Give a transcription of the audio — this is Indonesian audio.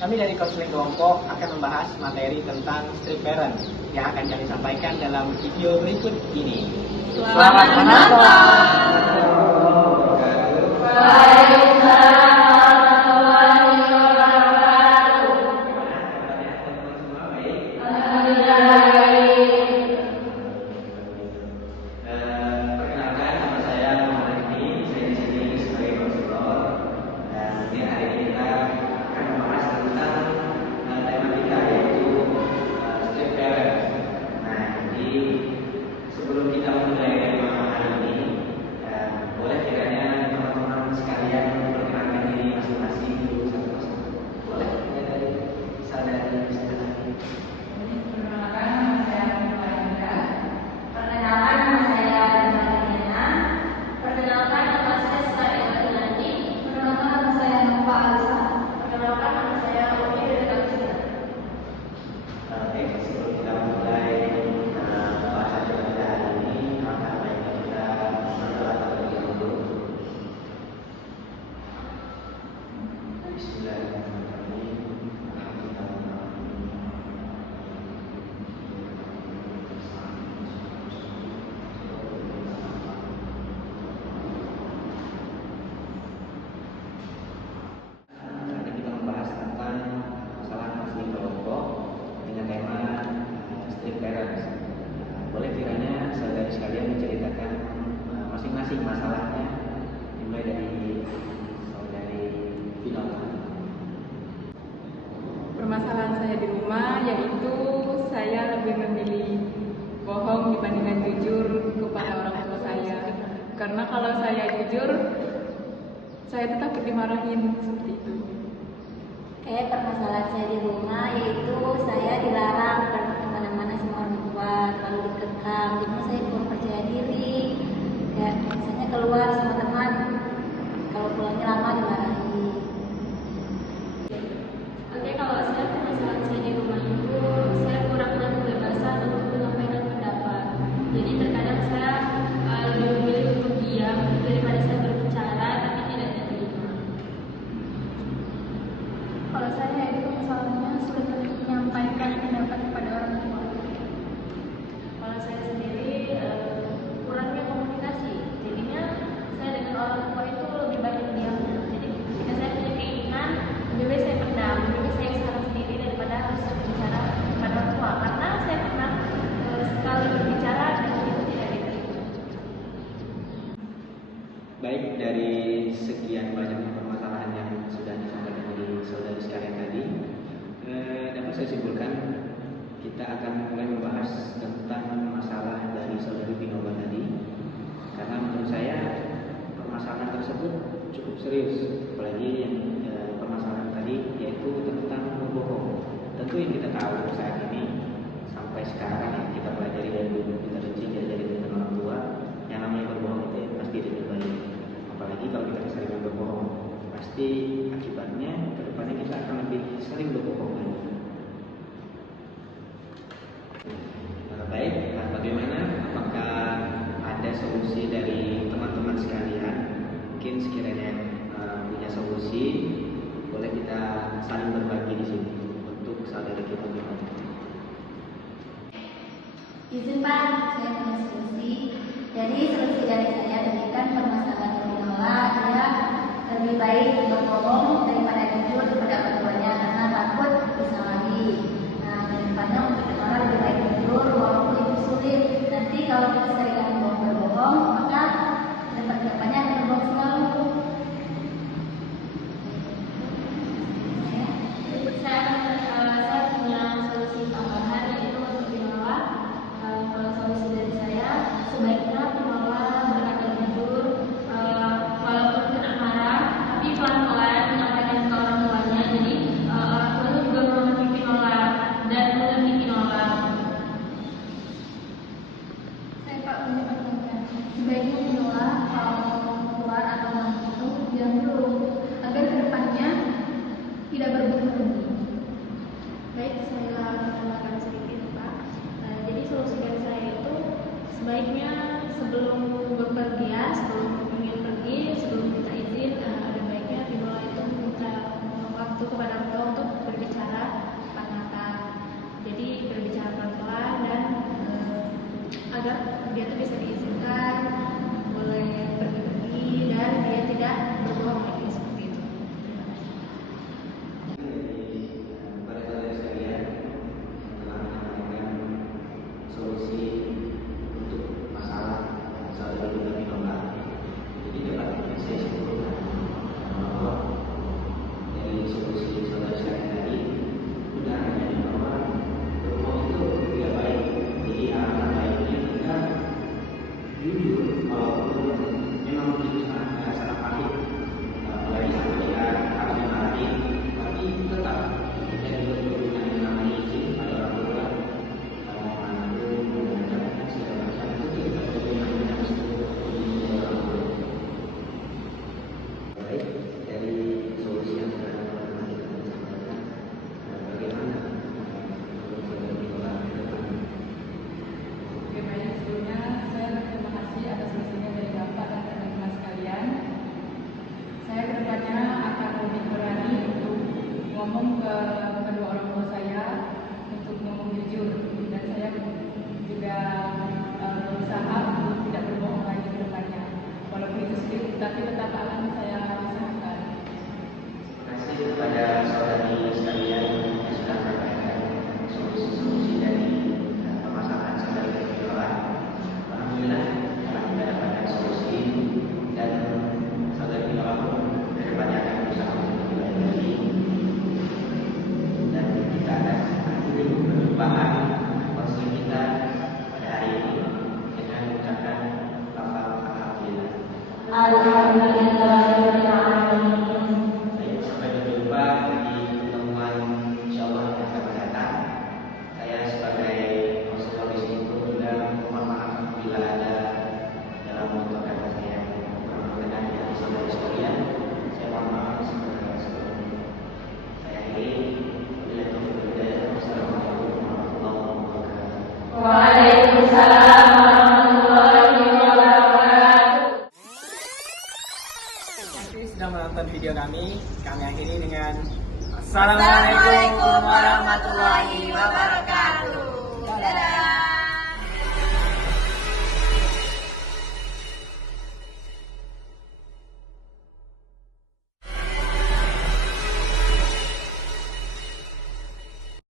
Kami dari Konseling Kelompok akan membahas materi tentang strict parent yang akan kami sampaikan dalam video berikut ini. Selamat menonton! Boleh kiranya saudara sekalian menceritakan masing-masing masalahnya, dimulai dari saudari Vino. Permasalahan saya di rumah yaitu saya lebih memilih bohong dibandingkan jujur kepada orang tua saya. Karena kalau saya jujur, saya tetap dimarahin seperti itu. Kayak permasalahan saya di rumah yaitu saya dilarang pergi kemana-mana sama orang tua, terlalu dikekang, jadi saya kurang percaya diri. Kayak misalnya keluar sama teman, kalau pulangnya lama dimarahi. Oke, kalau saya permasalahan saya di rumah itu saya kurang punya kebebasan untuk menyampaikan pendapat. Jadi terkadang saya lebih memilih untuk diam daripada saya berbicara tapi tidak diterima. Kalau saya itu masalahnya sulit untuk menyampaikan pendapat kepada orang tua. Kalau saya sendiri kurangnya komunikasi. Jadinya saya dengan orang tua itu lebih banyak diamnya. Jadi ketika saya punya keinginan, lebih baik saya pendam, lebih baik saya sekarang sendiri daripada harus berbicara kepada orang tua. Karena saya pernah sekali berbicara dan itu tidak diterima. Baik, dari sekian banyaknya permasalahan yang sudah disampaikan oleh saudari sekalian tadi, dapat saya simpulkan kita akan mulai membahas tentang masalah dari saudari Vinoba tadi, karena menurut saya permasalahan tersebut cukup serius, apalagi yang permasalahan tadi yaitu tentang berbohong. Tentu yang kita tahu saat ini sampai sekarang yang kita pelajari dari dulu, kita diajari dengan orang tua, yang namanya berbohong itu pasti tidak baik. Apalagi kalau kita keseringan berbohong, pasti akibatnya ke depannya kita akan lebih sering berbohong lagi. Baik, bagaimana? Apakah ada solusi dari teman-teman sekalian? Mungkin sekiranya punya solusi, boleh kita saling berbagi di sini untuk saudari kita gimana? Izin Pak, saya punya solusi. Jadi solusi dari saya berikan permasalahan yang menolak, ya lebih baik berbohong daripada jujur kepada orang tuanya karena takut disalahi. Nah, daripada untuk menolak lebih baik jujur walaupun itu sulit. Nanti kalau kita sering berbohong, maka depan-depannya akan berbohong selalu. Saya punya solusi tambahan yaitu untuk menolak. Kalau solusi dari saya sebaiknya menolak berkata jujur, walaupun kena marah, tapi pelan-pelan menyampaikan ke orang tuanya. Jadi orang tua itu juga memahami menolak dan mengerti menolak. Saya Pak punya pertanyaan. Sebaiknya menolak kalau mau keluar atau masuk itu bilang dulu agar kedepannya tidak berbohong. Baik, saya tambahkan sedikit Pak. Jadi solusi dari saya itu sebaiknya sebelum bepergian, sebelum ingin pergi, sebelum minta izin, ada baiknya dimulai itu minta waktu kepada orang tua untuk ngomong ke kedua orang tua saya untuk ngomong jujur, dan saya juga berusaha untuk tidak berbohong lagi ke depannya. Walaupun itu sulit, tapi tetap akan saya usahakan. Terima kasih kepada saudari sekalian yang sudah menyampaikan solusi-solusi dari permasalahan saudari dan Viola. Alhamdulillah telah kita dapatkan solusi, dan saudari Viola pun ke depannya akan berusaha untuk lebih baik lagi. Dan kita akan akhiri perjumpaan konseling kita pada hari ini dengan mengucapkan lafaz alhamdulillah. Baik, sampai berjumpa di pertemuan insyaallah yang akan datang. Saya sebagai konselor di sini pun juga mohon maaf bila ada dalam bentuk kata saya yang kurang berkenan di hati saudara sekalian. Saya mohon maaf sebelumnya. Saya akhiri. Bila taufik wal hidayah. Wassalamualaikum warahmatullahi wabarakatuh. Waalaikumsalam warahmatullahi wabarakatuh. Terima kasih sudah menonton video kami. Kami akhiri dengan Assalamualaikum warahmatullahi wabarakatuh.